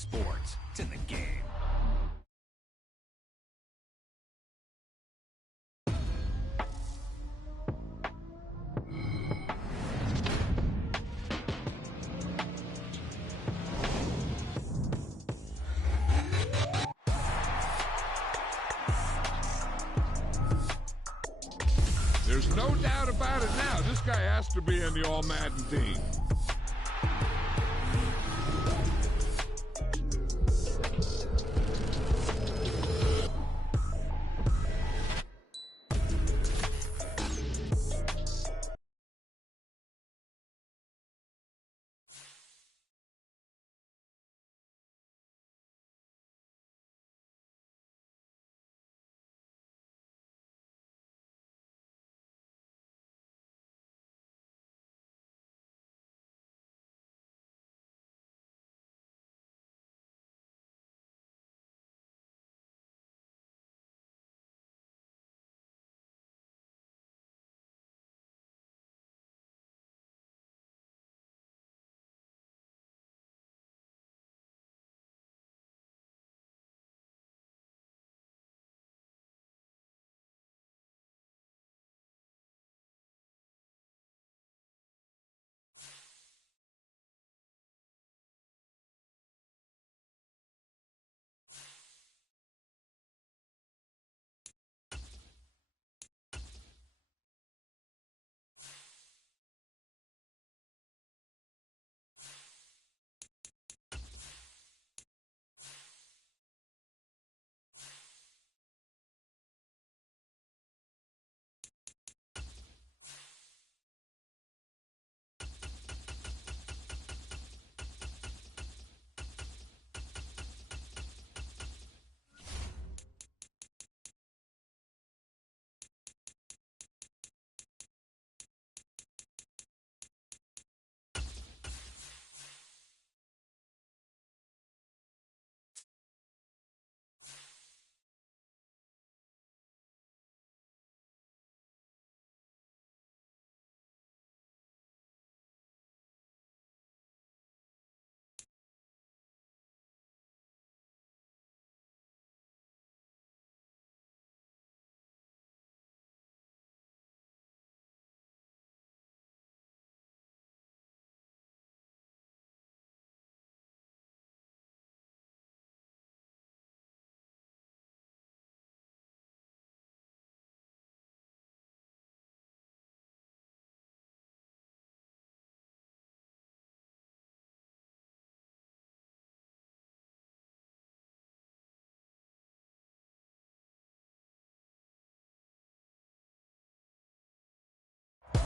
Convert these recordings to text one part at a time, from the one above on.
sports. It's in the game. There's no doubt about it now. This guy has to be in the All-Madden team.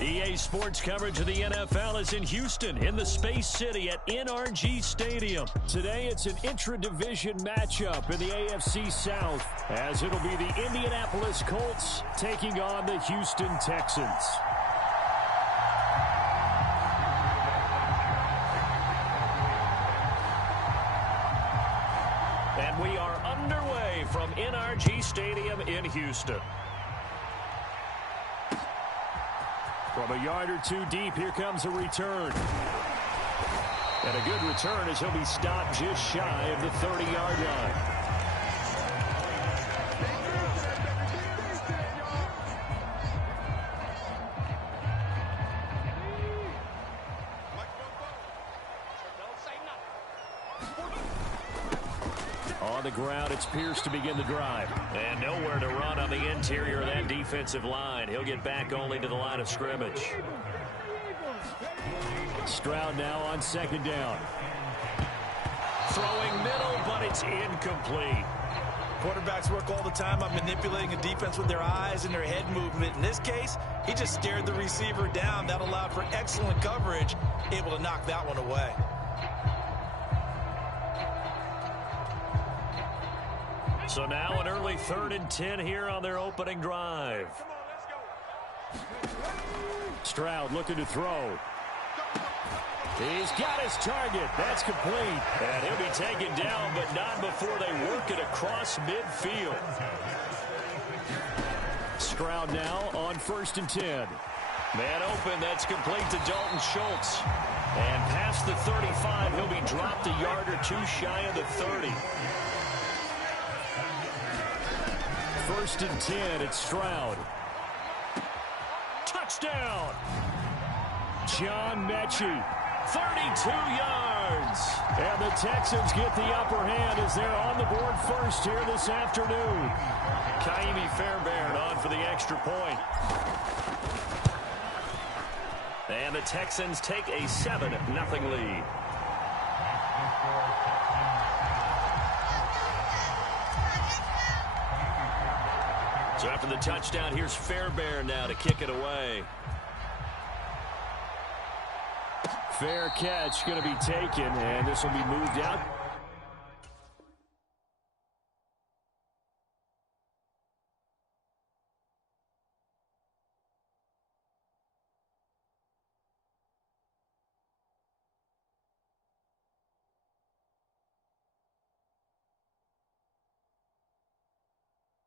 EA Sports coverage of the NFL is in Houston in the Space City at NRG Stadium. Today it's an intra-division matchup in the AFC South, as it'll be the Indianapolis Colts taking on the Houston Texans. And we are underway from NRG Stadium in Houston. From a yard or two deep, here comes a return. And a good return as he'll be stopped just shy of the 30-yard line. On the ground, it's Pierce to begin the drive. And nowhere to run on the interior of that defensive line. He'll get back only to the line of scrimmage. Stroud now on second down. Throwing middle, but it's incomplete. Quarterbacks work all the time on manipulating a defense with their eyes and their head movement. In this case, he just stared the receiver down. That allowed for excellent coverage, able to knock that one away. So now an early 3rd and 10 here on their opening drive. Stroud looking to throw. He's got his target. That's complete. And he'll be taken down, but not before they work it across midfield. Stroud now on 1st and 10. Man open, that's complete to Dalton Schultz. And past past the 35. He'll be dropped a yard or two shy of the 30. 1st and 10, it's Stroud. Touchdown! John Mechie, 32 yards. And the Texans get the upper hand as they're on the board first here this afternoon. Kaimi Fairbairn on for the extra point. And the Texans take a 7-0 lead. So after the touchdown, here's Fairbairn now to kick it away. Fair catch going to be taken, and this will be moved out.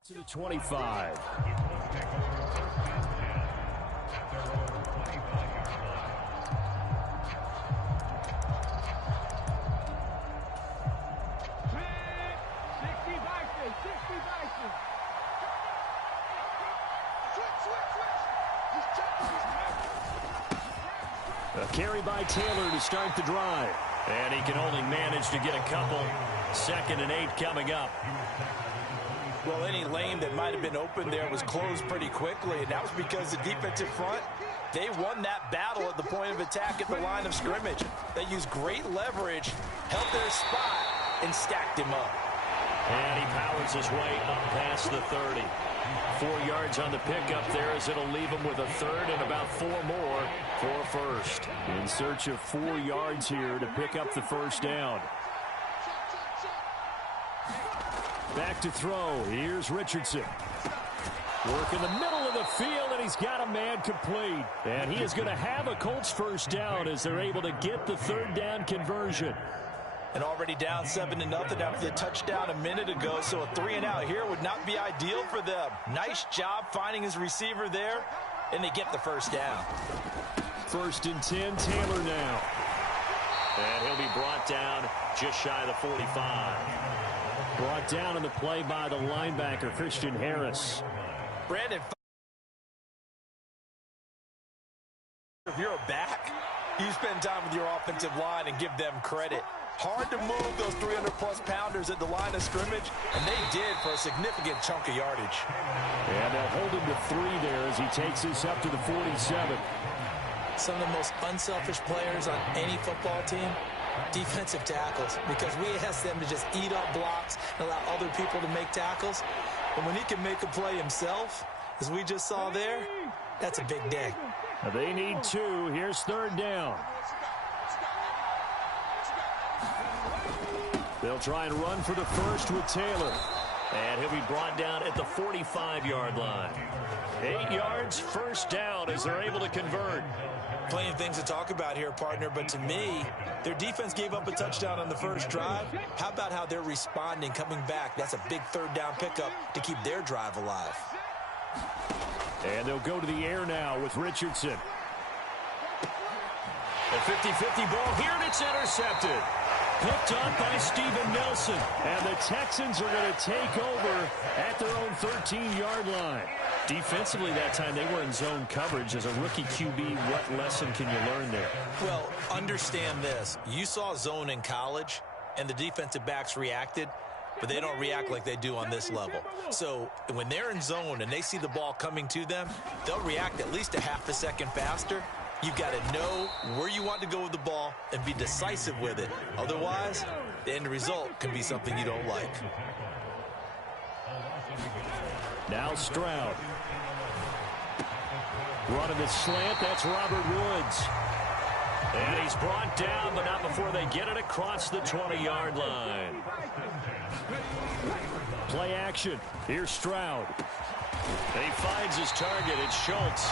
To the 25. A carry by Taylor to start the drive. And he can only manage to get a couple. 2nd and 8 coming up. Well, any lane that might have been open there was closed pretty quickly, and that was because the defensive front, they won that battle at the point of attack at the line of scrimmage. They used great leverage, held their spot, and stacked him up. And he powers his way up past the 30. 4 yards on the pickup there as it'll leave him with a 3rd and about 4 more for 1st. In search of 4 yards here to pick up the 1st down. Back to throw. Here's Richardson. Work in the middle of the field, and he's got a man complete. And he is going to have a Colts 1st down as they're able to get the 3rd down conversion. And already down 7-0 after the touchdown a minute ago, so a 3 and out here would not be ideal for them. Nice job finding his receiver there, and they get the 1st down. 1st and 10, Taylor now. And he'll be brought down just shy of the 45. Brought down on the play by the linebacker, Christian Harris. Brandon, if you're a back, you spend time with your offensive line and give them credit. Hard to move those 300-plus pounders at the line of scrimmage, and they did for a significant chunk of yardage. And they'll hold him to 3 there as he takes this up to the 47. Some of the most unselfish players on any football team, defensive tackles, because we ask them to just eat up blocks and allow other people to make tackles. But when he can make a play himself, as we just saw there, that's a big day. They need 2. Here's 3rd down. They'll try and run for the 1st with Taylor. And he'll be brought down at the 45-yard line. 8 yards, 1st down as they're able to convert. Plenty of things to talk about here, partner, but to me, their defense gave up a touchdown on the 1st drive. How about how they're responding, coming back? That's a big 3rd down pickup to keep their drive alive. And they'll go to the air now with Richardson. A 50-50 ball here, and it's intercepted. Picked up by Steven Nelson. And the Texans are going to take over at their own 13-yard line. Defensively that time, they were in zone coverage. As a rookie QB, what lesson can you learn there? Well, understand this. You saw zone in college, and the defensive backs reacted, but they don't react like they do on this level. So when they're in zone and they see the ball coming to them, they'll react at least a half a second faster. You've got to know where you want to go with the ball and be decisive with it. Otherwise, the end result can be something you don't like. Now Stroud. Running the slant, that's Robert Woods. And he's brought down, but not before they get it across the 20-yard line. Play action. Here's Stroud. And he finds his target. It's Schultz.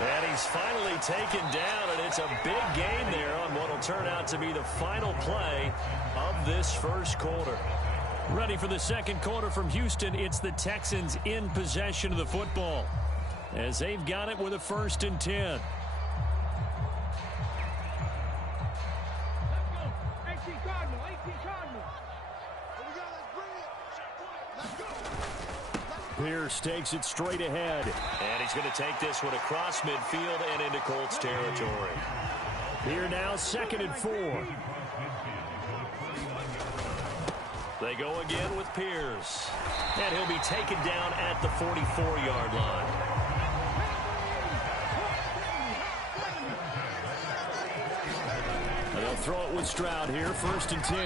And he's finally taken down, and it's a big gain there on what will turn out to be the final play of this 1st quarter. Ready for the 2nd quarter from Houston. It's the Texans in possession of the football as they've got it with a 1st and 10. Pierce takes it straight ahead. And he's going to take this one across midfield and into Colts territory. Here now, 2nd and 4. They go again with Pierce. And he'll be taken down at the 44-yard line. And they'll throw it with Stroud here, 1st and 10.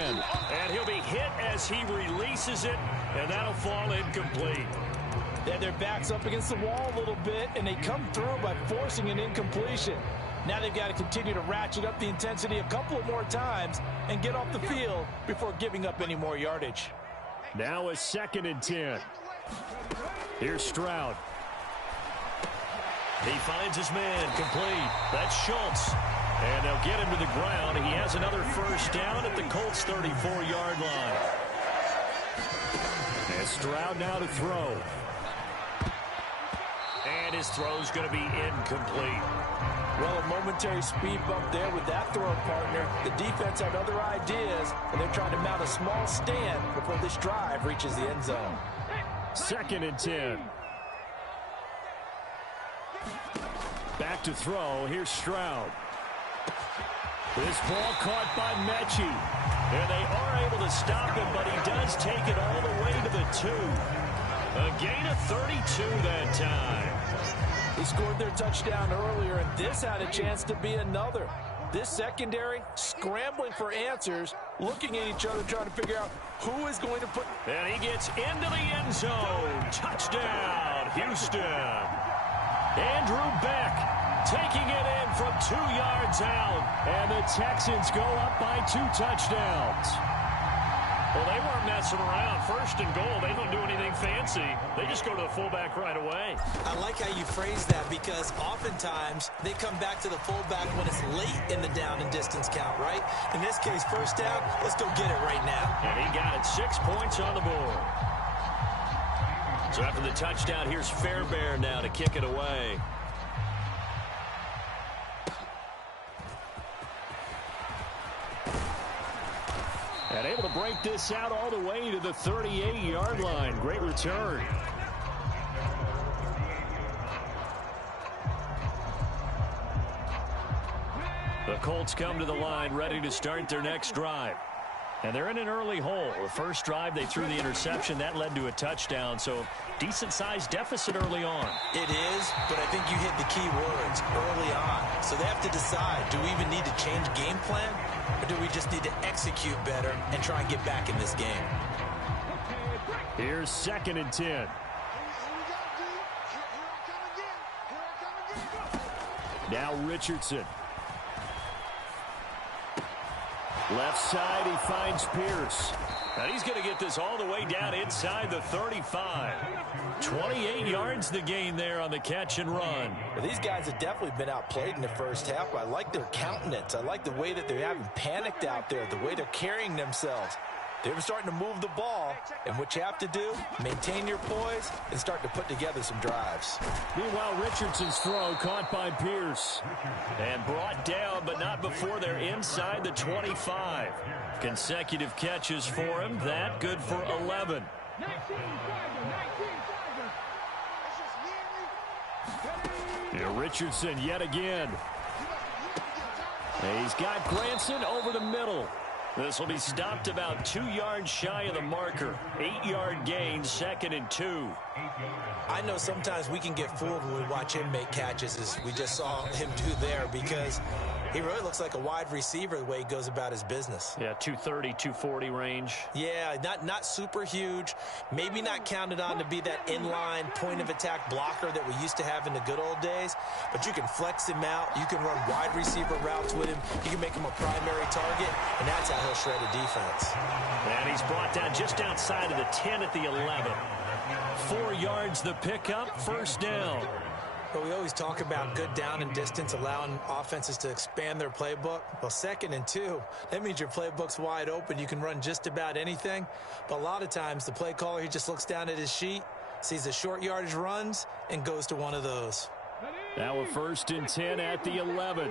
And he'll be hit as he releases it, and that'll fall incomplete. Yeah, their back's up against the wall a little bit, and they come through by forcing an incompletion. Now they've got to continue to ratchet up the intensity a couple of more times and get off the field before giving up any more yardage. Now a 2nd and 10. Here's Stroud. He finds his man, complete. That's Schultz. And they'll get him to the ground. He has another 1st down at the Colts' 34-yard line. And Stroud now to throw. And his throw's going to be incomplete. Well, a momentary speed bump there with that throw partner. The defense had other ideas, and they're trying to mount a small stand before this drive reaches the end zone. 2nd and 10. Back to throw. Here's Stroud. This ball caught by Mechie. And they are able to stop him, but he does take it all the way to the 2. A gain of 32 that time. They scored their touchdown earlier, and this had a chance to be another. This secondary scrambling for answers, looking at each other, trying to figure out who is going to put. And he gets into the end zone. Touchdown, Houston. Andrew Beck taking it in from 2 yards out. And the Texans go up by 2 touchdowns. Well, they weren't messing around. 1st and goal, they don't do anything fancy. They just go to the fullback right away. I like how you phrase that because oftentimes they come back to the fullback when it's late in the down and distance count, right? In this case, 1st down, let's go get it right now. And he got it, 6 points on the board. So after the touchdown, here's Fairbairn now to kick it away. And able to break this out all the way to the 38-yard line. Great return. The Colts come to the line ready to start their next drive. And they're in an early hole. The first drive, they threw the interception. That led to a touchdown. So decent-sized deficit early on. It is, but I think you hit the key words early on. So they have to decide, do we even need to change game plan? Or do we just need to execute better and try and get back in this game? Here's 2nd and 10. Now Richardson. Left side, he finds Pierce. And he's going to get this all the way down inside the 35. 28 yards the gain there on the catch and run. Well, these guys have definitely been outplayed in the first half. I like their countenance. I like the way that they haven't panicked out there, the way they're carrying themselves. They're starting to move the ball, and what you have to do, maintain your poise and start to put together some drives. Meanwhile, Richardson's throw caught by Pierce. And brought down, but not before they're inside the 25. Consecutive catches for him. That good for 11. Here Richardson yet again. And he's got Granson over the middle. This will be stopped about 2 yards shy of the marker. 8-yard gain, 2nd and 2. I know sometimes we can get fooled when we watch him make catches, as we just saw him do there, because he really looks like a wide receiver the way he goes about his business. Yeah, 230, 240 range. Yeah, not super huge. Maybe not counted on to be that inline point-of-attack blocker that we used to have in the good old days, but you can flex him out. You can run wide receiver routes with him. You can make him a primary target, and that's how he'll shred a defense. And he's brought down just outside of the 10 at the 11. 4 yards the pickup, 1st down. But we always talk about good down and distance, allowing offenses to expand their playbook. Well, 2nd and 2, that means your playbook's wide open. You can run just about anything. But a lot of times the play caller, he just looks down at his sheet, sees the short yardage runs, and goes to one of those. Now a 1st and 10 at the 11.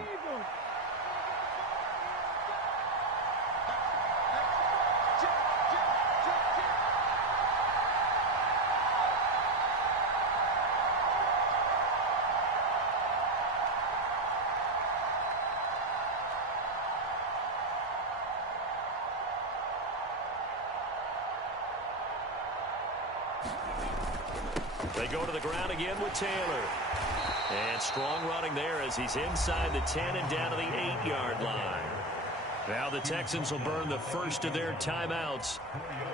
They go to the ground again with Taylor. And strong running there as he's inside the 10 and down to the 8-yard line. Now the Texans will burn the first of their timeouts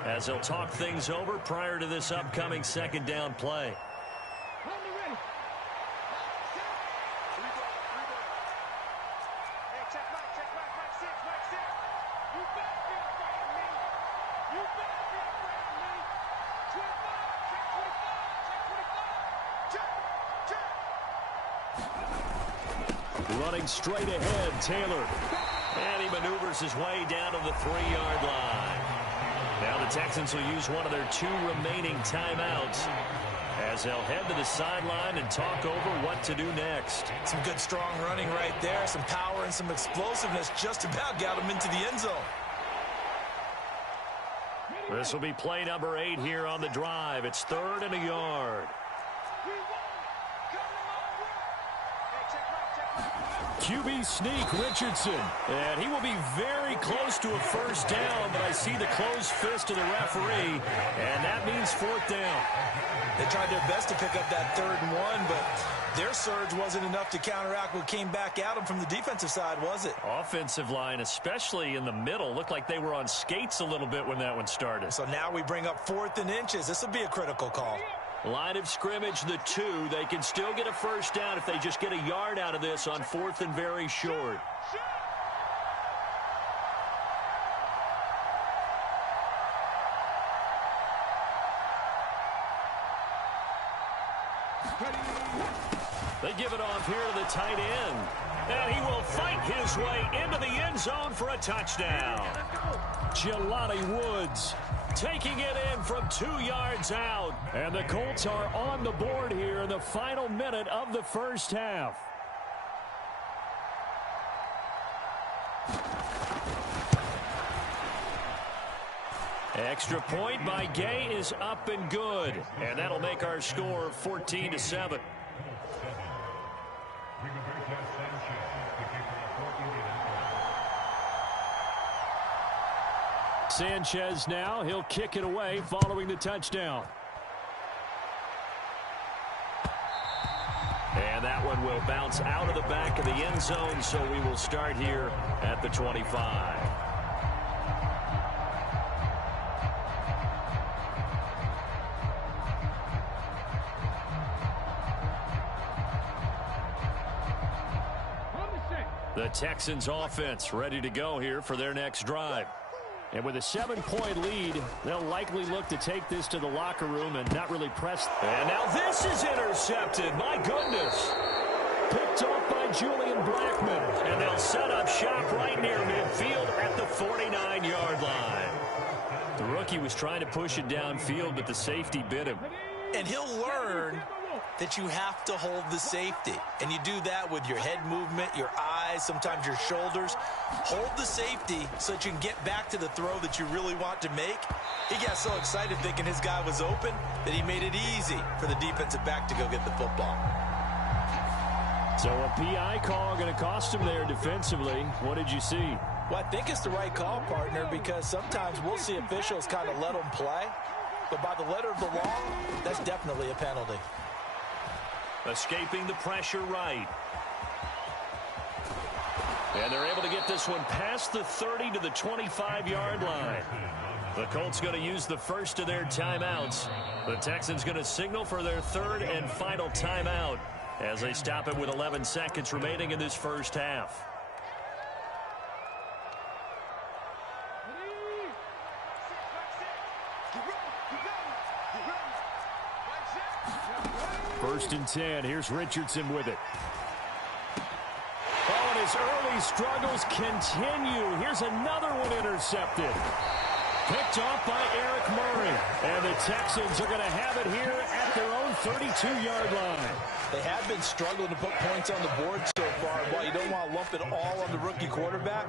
as they'll talk things over prior to this upcoming second down play. Running straight ahead, Taylor. And he maneuvers his way down to the 3-yard line. Now the Texans will use one of their 2 remaining timeouts as they'll head to the sideline and talk over what to do next. Some good strong running right there. Some power and some explosiveness just about got him into the end zone. This will be play number 8 here on the drive. It's 3rd and a yard. QB sneak, Richardson. And he will be very close to a first down, but I see the closed fist of the referee, and that means 4th down. They tried their best to pick up that 3rd and 1, but their surge wasn't enough to counteract what came back at them from the defensive side, was it? Offensive line, especially in the middle, looked like they were on skates a little bit when that one started. So now we bring up 4th and inches. This will be a critical call. Line of scrimmage, the 2. They can still get a first down if they just get a yard out of this on 4th and very short. They give it off here to the tight end. And he will fight his way into the end zone for a touchdown. Jelani Woods taking it in from 2 yards out. And the Colts are on the board here in the final minute of the first half. Extra point by Gay is up and good. And that'll make our score 14-7. Sanchez now, he'll kick it away following the touchdown. And that one will bounce out of the back of the end zone, so we will start here at the 25. The Texans offense ready to go here for their next drive. And with a 7-point lead, they'll likely look to take this to the locker room and not really press. And now this is intercepted. My goodness. Picked off by Julian Blackman. And they'll set up shop right near midfield at the 49-yard line. The rookie was trying to push it downfield, but the safety bit him. And he'll learn that you have to hold the safety. And you do that with your head movement, your eyes, sometimes your shoulders. Hold the safety so that you can get back to the throw that you really want to make. He got so excited thinking his guy was open that he made it easy for the defensive back to go get the football. So a PI call going to cost him there defensively. What did you see? Well, I think it's the right call, partner, because sometimes we'll see officials kind of let them play. But by the letter of the law, that's definitely a penalty. Escaping the pressure right. And they're able to get this one past the 30 to the 25-yard line. The Colts going to use the first of their timeouts. The Texans going to signal for their 3rd and final timeout as they stop it with 11 seconds remaining in this first half. First and 10. Here's Richardson with it. Oh, and his early struggles continue. Here's another one intercepted. Picked off by Eric Murray. And the Texans are going to have it here at their own 32-yard line. They have been struggling to put points on the board so far. While you don't want to lump it all on the rookie quarterback,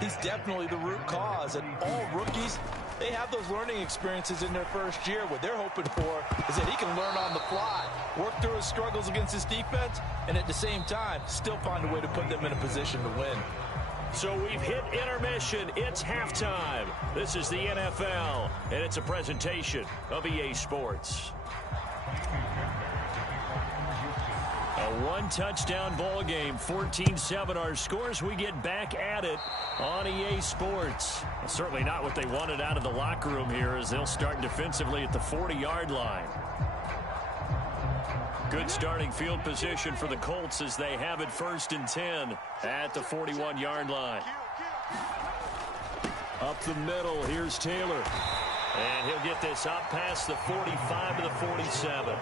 he's definitely the root cause. And all rookies, they have those learning experiences in their first year. What they're hoping for is that he can learn on the fly, work through his struggles against his defense, and at the same time, still find a way to put them in a position to win. So we've hit intermission. It's halftime. This is the NFL, and it's a presentation of EA Sports. A one-touchdown ball game, 14-7 our scores. We get back at it on EA Sports. Well, certainly not what they wanted out of the locker room here as they'll start defensively at the 40-yard line. Good starting field position for the Colts as they have it 1st and 10 at the 41-yard line. Up the middle, here's Taylor. And he'll get this up past the 45 to the 47.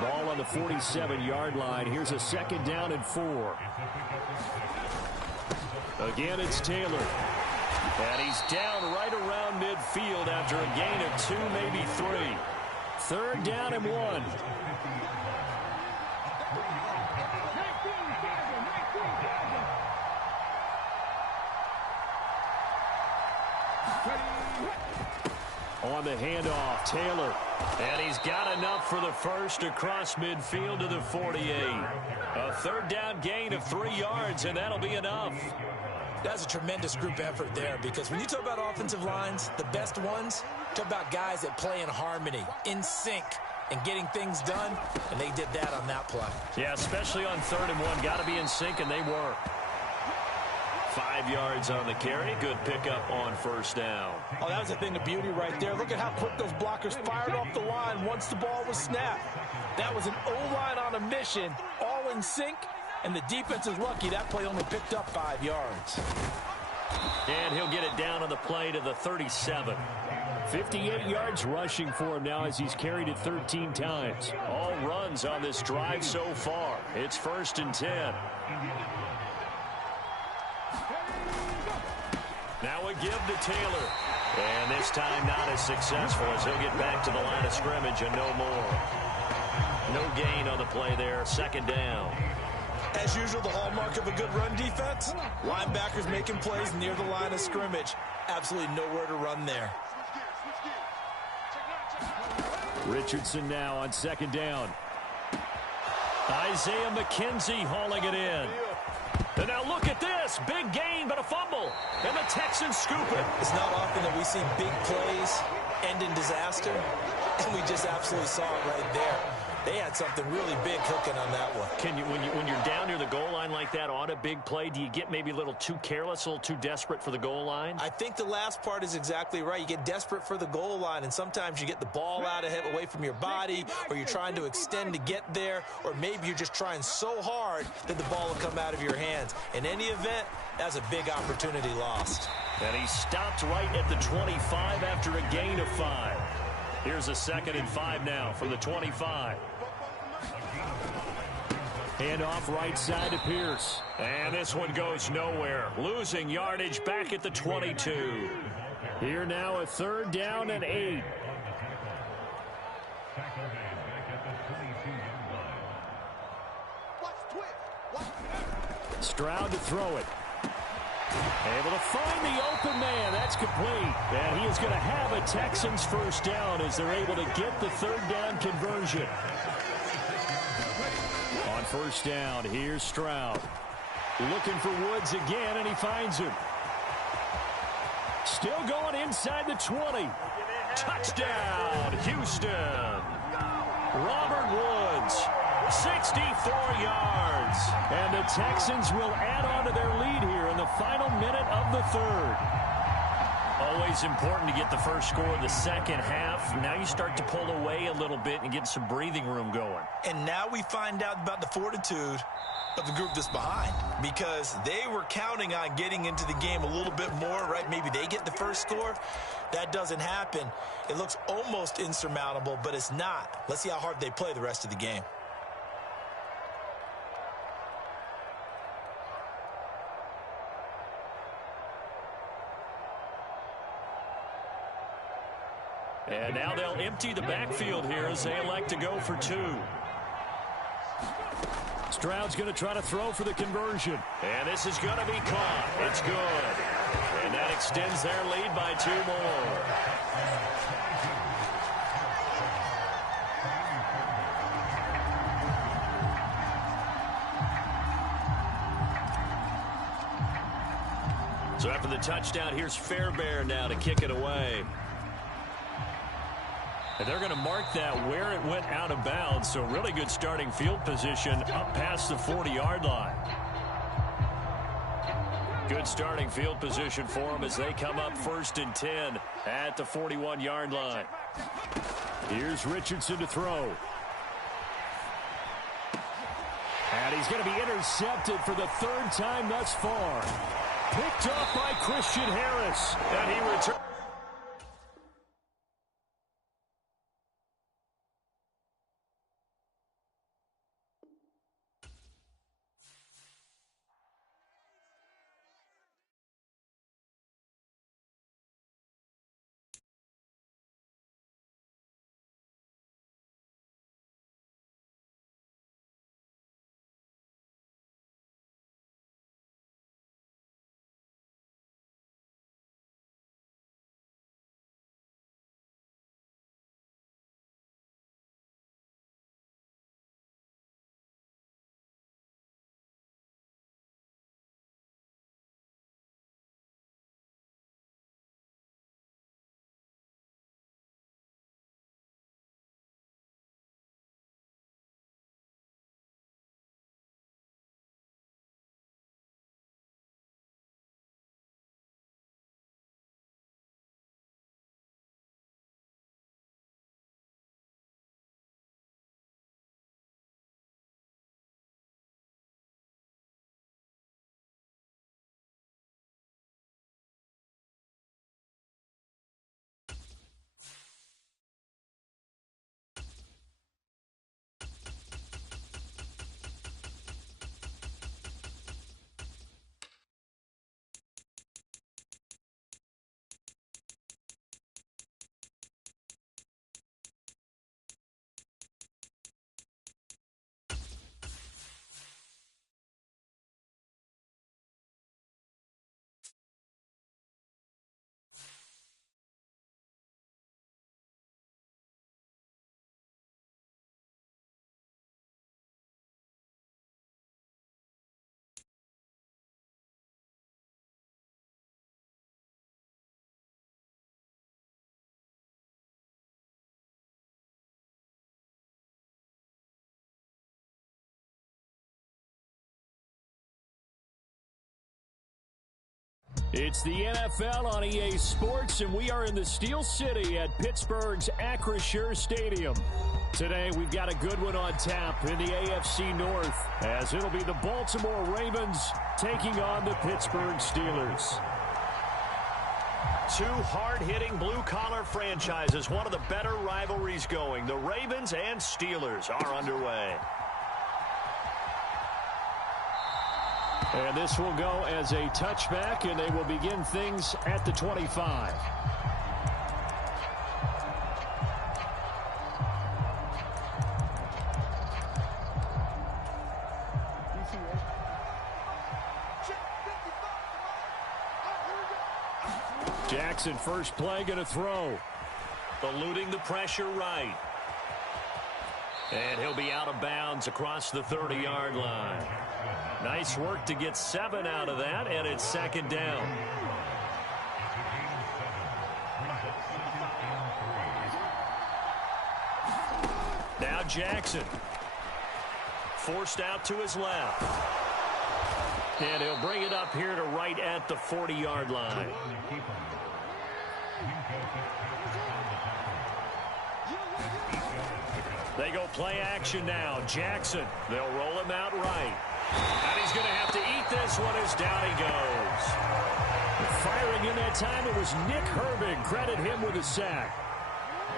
Ball on the 47-yard line. Here's a 2nd down and 4. Again, it's Taylor. And he's down right around midfield after a gain of 2, maybe 3. 3rd down and 1. On the handoff, Taylor. And he's got enough for the first across midfield to the 48. A 3rd down gain of 3 yards, and that'll be enough. That's a tremendous group effort there, because when you talk about offensive lines, the best ones, talk about guys that play in harmony, in sync, and getting things done, and they did that on that play. Yeah, especially on 3rd and 1. Got to be in sync, and they were. 5 yards on the carry. Good pickup on 1st down. Oh, that was a thing of beauty right there. Look at how quick those blockers fired off the line once the ball was snapped. That was an O-line on a mission, all in sync, and the defense is lucky that play only picked up 5 yards. And he'll get it down on the play to the 37. 58 yards rushing for him now as he's carried it 13 times. All runs on this drive so far. It's 1st and 10. Now a give to Taylor. And this time not as successful as he'll get back to the line of scrimmage and no more. No gain on the play there. 2nd down. As usual, the hallmark of a good run defense, linebackers making plays near the line of scrimmage. Absolutely nowhere to run there. Richardson now on 2nd down. Isaiah McKenzie hauling it in. And now look at this. Big gain, but a fumble. And the Texans scoop it. It's not often that we see big plays end in disaster, and we just absolutely saw it right there. They had something really big cooking on that one. Can you, when you're down near the goal line like that on a big play, do you get maybe a little too careless, a little too desperate for the goal line? I think the last part is exactly right. You get desperate for the goal line, and sometimes you get the ball out of it, away from your body, or you're trying to extend to get there, or maybe you're just trying so hard that the ball will come out of your hands. In any event, that's a big opportunity lost. And he stopped right at the 25 after a gain of 5. Here's a 2nd and 5 now from the 25. Hand off right side to Pierce. And this one goes nowhere. Losing yardage back at the 22. Here now a 3rd down and 8. Stroud to throw it. Able to find the open man. That's complete. And he is going to have a Texans 1st down as they're able to get the 3rd down conversion. On 1st down, here's Stroud. Looking for Woods again, and he finds him. Still going inside the 20. Touchdown, Houston. Robert Woods, 64 yards. And the Texans will add on to their lead here in the final minute of the 3rd. Always important to get the first score of the 2nd half. Now you start to pull away a little bit and get some breathing room going. And now we find out about the fortitude of the group that's behind, because they were counting on getting into the game a little bit more, right? Maybe they get the first score. That doesn't happen. It looks almost insurmountable, but it's not. Let's see how hard they play the rest of the game. And now they'll empty the backfield here as they elect to go for 2. Stroud's going to try to throw for the conversion. And this is going to be caught. It's good. And that extends their lead by 2 more. So after the touchdown, here's Fairbairn now to kick it away. And they're going to mark that where it went out of bounds. So really good starting field position up past the 40-yard line. Good starting field position for them as they come up 1st and 10 at the 41-yard line. Here's Richardson to throw. And he's going to be intercepted for the 3rd time thus far. Picked off by Christian Harris. And he returns. It's the NFL on EA Sports, and we are in the Steel City at Pittsburgh's Acrisure Stadium. Today, we've got a good one on tap in the AFC North, as it'll be the Baltimore Ravens taking on the Pittsburgh Steelers. Two hard-hitting blue-collar franchises, one of the better rivalries going. The Ravens and Steelers are underway. And this will go as a touchback, and they will begin things at the 25. Jackson, first play, going to throw. Eluding the pressure right. And he'll be out of bounds across the 30-yard line. Nice work to get 7 out of that, and it's second down. Now Jackson. Forced out to his left. And he'll bring it up here to right at the 40-yard line. They go play action now. Jackson, they'll roll him out right. And he's going to have to eat this one as down he goes. Firing in that time, it was Nick Herbig. Credit him with a sack.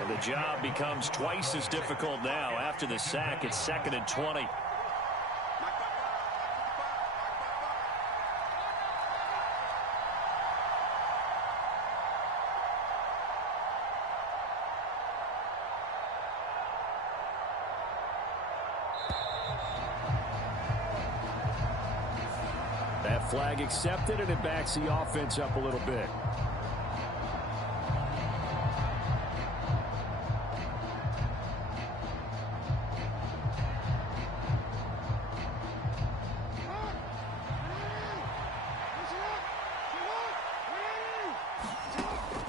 And the job becomes twice as difficult now. After the sack, it's 2nd and 20. That flag accepted, and it backs the offense up a little bit.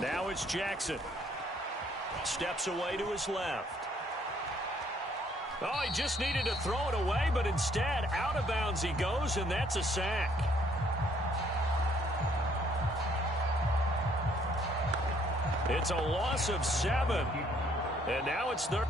Now it's Jackson. Steps away to his left. Oh, he just needed to throw it away, but instead, out of bounds he goes, and that's a sack. It's a loss of 7. And now it's third.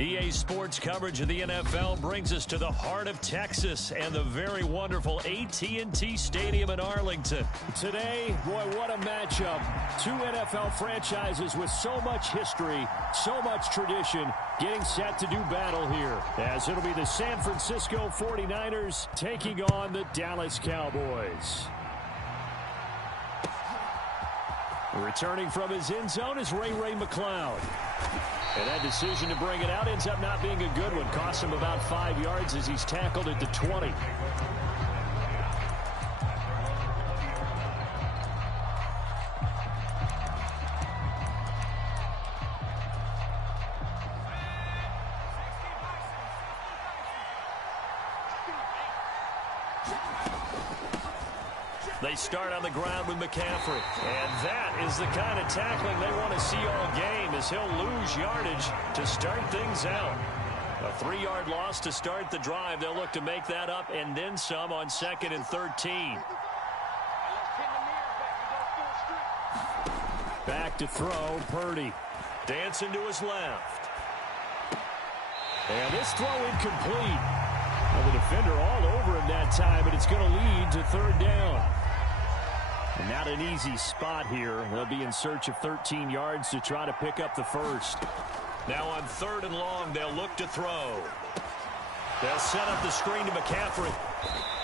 EA Sports coverage of the NFL brings us to the heart of Texas and the very wonderful AT&T Stadium in Arlington. Today, boy, what a matchup. Two NFL franchises with so much history, so much tradition, getting set to do battle here, as it'll be the San Francisco 49ers taking on the Dallas Cowboys. Returning from his end zone is Ray McCloud. And that decision to bring it out ends up not being a good one. Costs him about 5 yards as he's tackled at the 20. They start on the ground with McCaffrey. And that is the kind of tackling they want to see all game, as he'll lose yardage to start things out. A 3-yard loss to start the drive. They'll look to make that up and then some on 2nd and 13. Back to throw, Purdy. Dancing to his left. And this throw incomplete. Well, the defender all over him that time, but it's going to lead to 3rd down. And not an easy spot here. They'll be in search of 13 yards to try to pick up the first. Now on 3rd and long, they'll look to throw. They'll set up the screen to McCaffrey.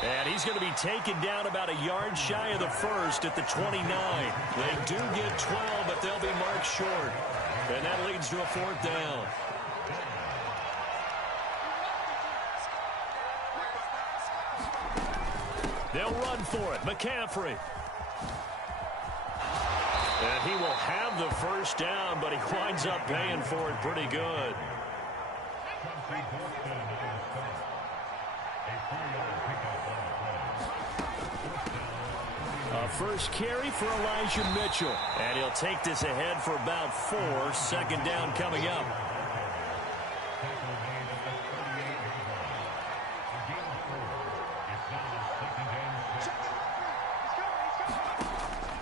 And he's going to be taken down about a yard shy of the first at the 29. They do get 12, but they'll be marked short. And that leads to a 4th down. They'll run for it. McCaffrey. And he will have the first down, but he winds up paying for it pretty good. A first carry for Elijah Mitchell. And he'll take this ahead for about 4. 2nd down coming up.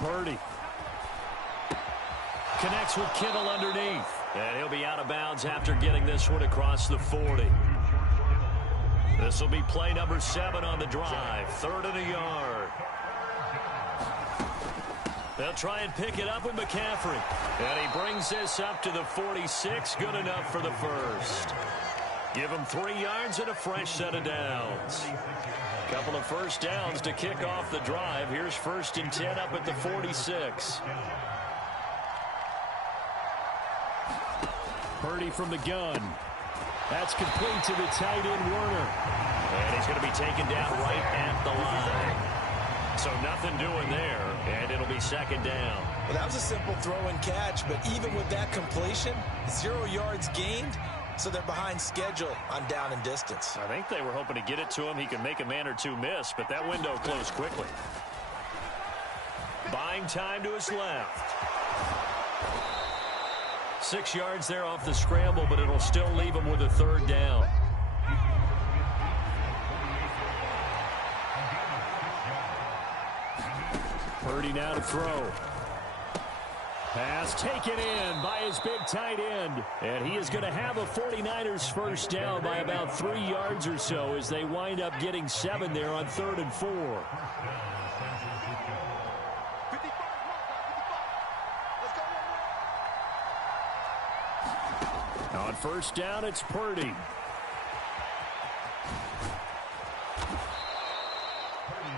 Purdy. Connects with Kittle underneath. And he'll be out of bounds after getting this one across the 40. This will be play number 7 on the drive. 3rd and a yard. They'll try and pick it up with McCaffrey. And he brings this up to the 46. Good enough for the first. Give him 3 yards and a fresh set of downs. Couple of first downs to kick off the drive. Here's 1st and 10 up at the 46. Purdy from the gun. That's complete to the tight end, Werner. And he's going to be taken down right at the line. So nothing doing there, and it'll be 2nd down. Well, that was a simple throw and catch, but even with that completion, 0 yards gained, so they're behind schedule on down and distance. I think they were hoping to get it to him. He could make a man or two miss, but that window closed quickly. Buying time to his left. 6 yards there off the scramble, but it'll still leave him with a 3rd down. Purdy now to throw. Pass taken in by his big tight end. And he is going to have a 49ers first down by about 3 yards or so as they wind up getting 7 there on 3rd and 4. On first down, it's Purdy.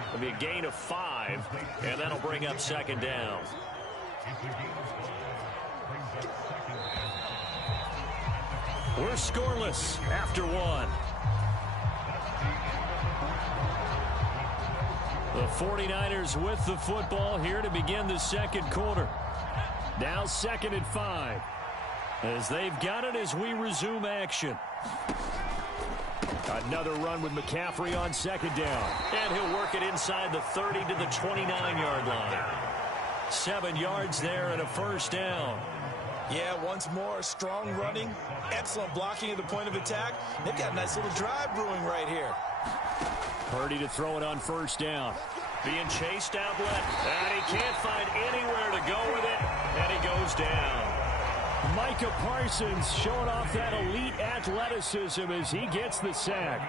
It'll be a gain of 5, and that'll bring up 2nd down. We're scoreless after 1. The 49ers with the football here to begin the 2nd quarter. Now 2nd and 5. As they've got it as we resume action. Another run with McCaffrey on 2nd down. And he'll work it inside the 30 to the 29-yard line. 7 yards there and a first down. Yeah, once more, strong running, excellent blocking at the point of attack. They've got a nice little drive brewing right here. Purdy to throw it on first down. Being chased out left, and he can't find anywhere to go with it, and he goes down. Micah Parsons showing off that elite athleticism as he gets the sack.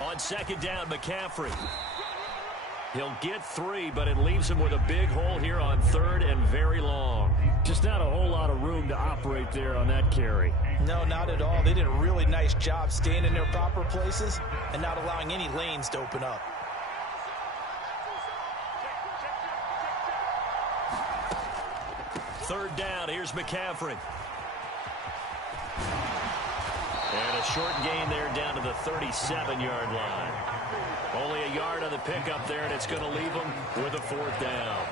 On 2nd down, McCaffrey. He'll get 3, but it leaves him with a big hole here on 3rd and very long. Just not a whole lot of room to operate there on that carry. No, not at all. They did a really nice job staying in their proper places and not allowing any lanes to open up. Third down, here's McCaffrey. And a short gain there down to the 37-yard line. Only a yard on the pickup there, and it's going to leave him with a 4th down.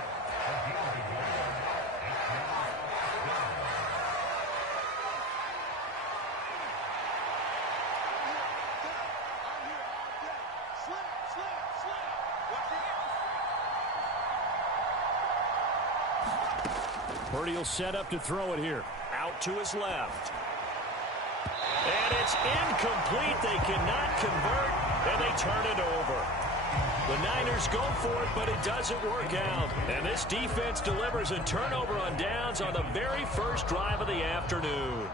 Purdy will set up to throw it here. Out to his left. And it's incomplete. They cannot convert, and they turn it over. The Niners go for it, but it doesn't work out. And this defense delivers a turnover on downs on the very first drive of the afternoon.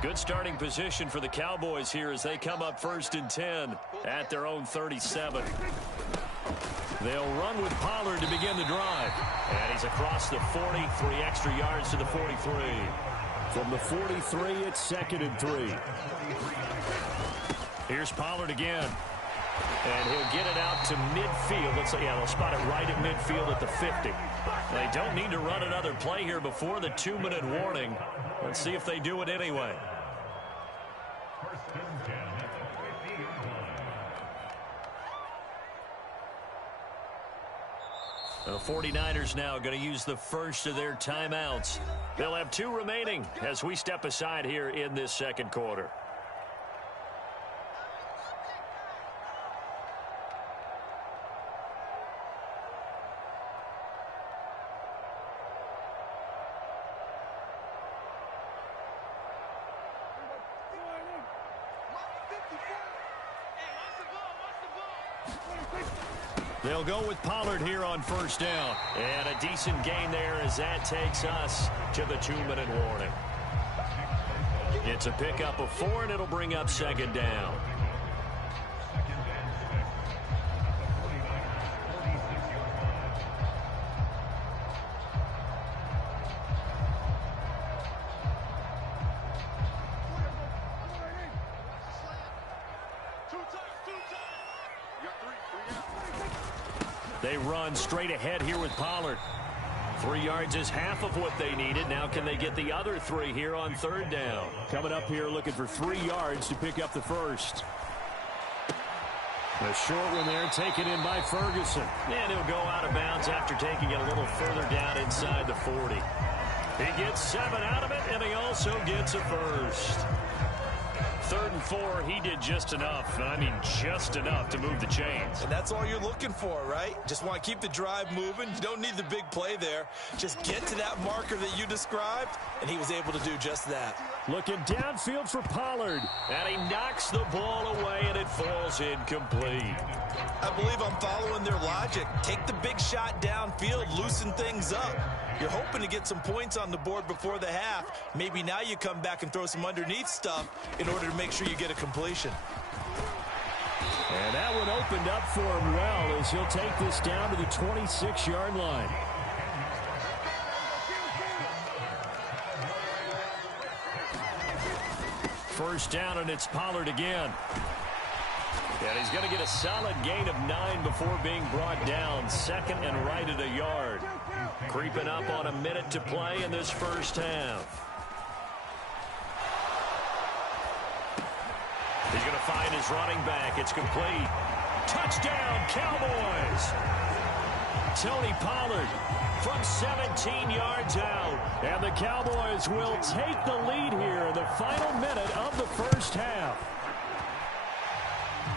Good starting position for the Cowboys here as they come up 1st and 10 at their own 37. They'll run with Pollard to begin the drive. And he's across the 40, 3 extra yards to the 43. From the 43, it's 2nd and 3. Here's Pollard again. And he'll get it out to midfield. Let's say, yeah, they'll spot it right at midfield at the 50. They don't need to run another play here before the 2-minute warning. Let's see if they do it anyway. The 49ers now going to use the first of their timeouts. They'll have 2 remaining as we step aside here in this 2nd quarter. They'll go with Pollard here on 1st down. And a decent gain there as that takes us to the 2-minute warning. It's a pickup of 4, and it'll bring up 2nd down. They run straight ahead here with Pollard. 3 yards is half of what they needed. Now can they get the other 3 here on 3rd down? Coming up here looking for 3 yards to pick up the first. The short one there taken in by Ferguson. And he'll go out of bounds after taking it a little further down inside the 40. He gets 7 out of it, and he also gets a first. 3rd and 4, he did just enough, and I mean just enough to move the chains. And that's all you're looking for, right? Just want to keep the drive moving. You don't need the big play there. Just get to that marker that you described, and he was able to do just that. Looking downfield for Pollard, and he knocks the ball away, and it falls incomplete. I believe I'm following their logic. Take the big shot downfield, loosen things up. You're hoping to get some points on the board before the half. Maybe now you come back and throw some underneath stuff in order to make sure you get a completion. And that one opened up for him well as he'll take this down to the 26-yard line. First down, and it's Pollard again. And he's going to get a solid gain of 9 before being brought down. 2nd and right at a yard. Creeping up on a minute to play in this first half. He's going to find his running back. It's complete. Touchdown, Cowboys! Tony Pollard from 17 yards out. And the Cowboys will take the lead here in the final minute of the first half.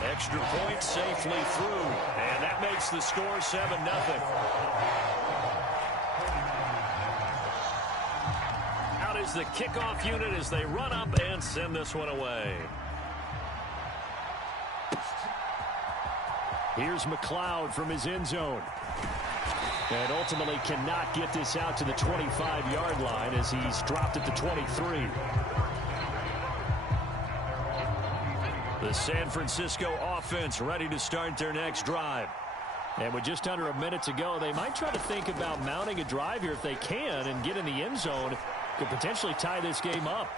Extra point safely through. And that makes the score 7-0. Out is the kickoff unit as they run up and send this one away. Here's McLeod from his end zone. And ultimately cannot get this out to the 25-yard line as he's dropped at the 23. The San Francisco offense ready to start their next drive. And with just under a minute to go, they might try to think about mounting a drive here if they can and get in the end zone. Could potentially tie this game up.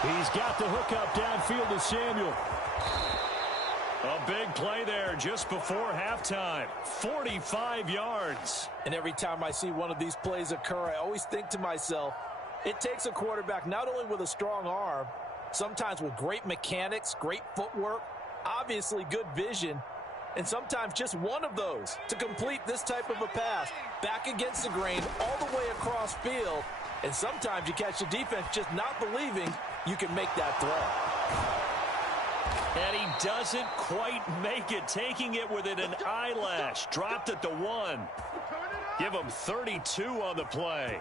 He's got the hook up downfield to Samuel. A big play there just before halftime. 45 yards. And every time I see one of these plays occur, I always think to myself, it takes a quarterback not only with a strong arm, sometimes with great mechanics, great footwork, obviously good vision, and sometimes just one of those to complete this type of a pass back against the grain all the way across field. And sometimes you catch the defense just not believing you can make that throw. And he doesn't quite make it, taking it within an eyelash. Dropped at the 1. Give him 32 on the play.